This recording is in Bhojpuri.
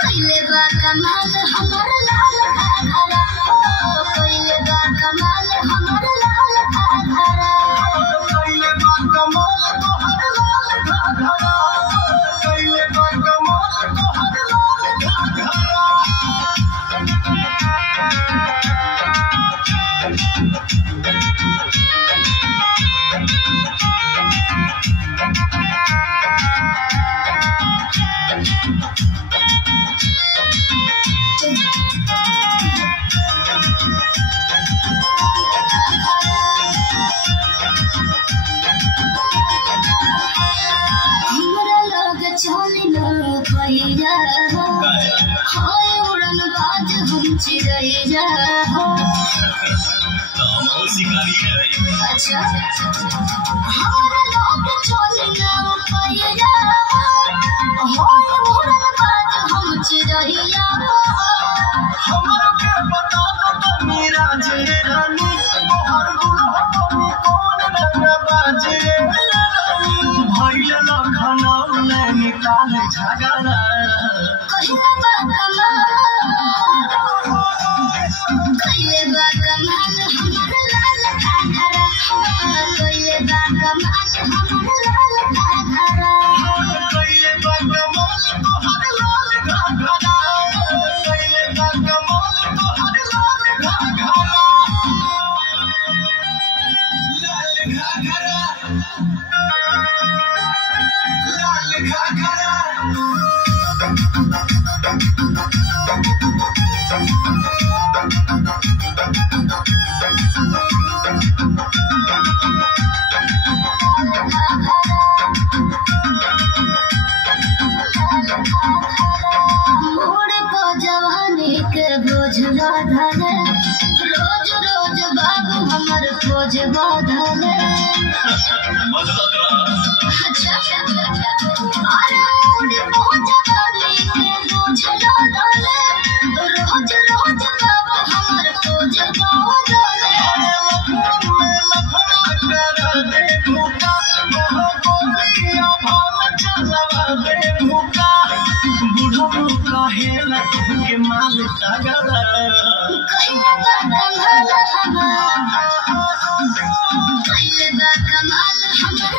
कमाल हमर लाल घाघरा कोइले बा कमाल हमर लाल घाघरा कोइले बा कमाल तोहर लाल घाघरा कोइले बा कमाल तोहर लाल घाघरा चिड़ैया हो शिकारी है अच्छा हमारा लोग चले ना पैया हो उड़न बाज हम चिड़ैया हो हमरा के बता दो मेरा जे रानी तोहर दुल्हा तोनी कौन रंग बाजे भइल लखनऊ ले निकाल झगड़ा कहिला बा कोइले बा कमाल हमर लाल घाघरा कोइले बा कमाल हमर लाल घाघरा कोइले बा कमाल तोहर लाल घाघरा कोइले बा कमाल तोहर लाल घाघरा लाल घाघरा लाल घाघरा रोज रोज बाबू हमर खोज बाधल अच्छा अरे मुड़ी पहुंच गली के रोज लादल रोज रोज बाबू हमर खोज बाधल में लफड़ा कर दे भूखा गोलियां भाव चलवा दे भूखा बूढ़ो कहेला तुमके माल तगड़ा कहिला बा कमाल हमर कहिला बा कमाल हमर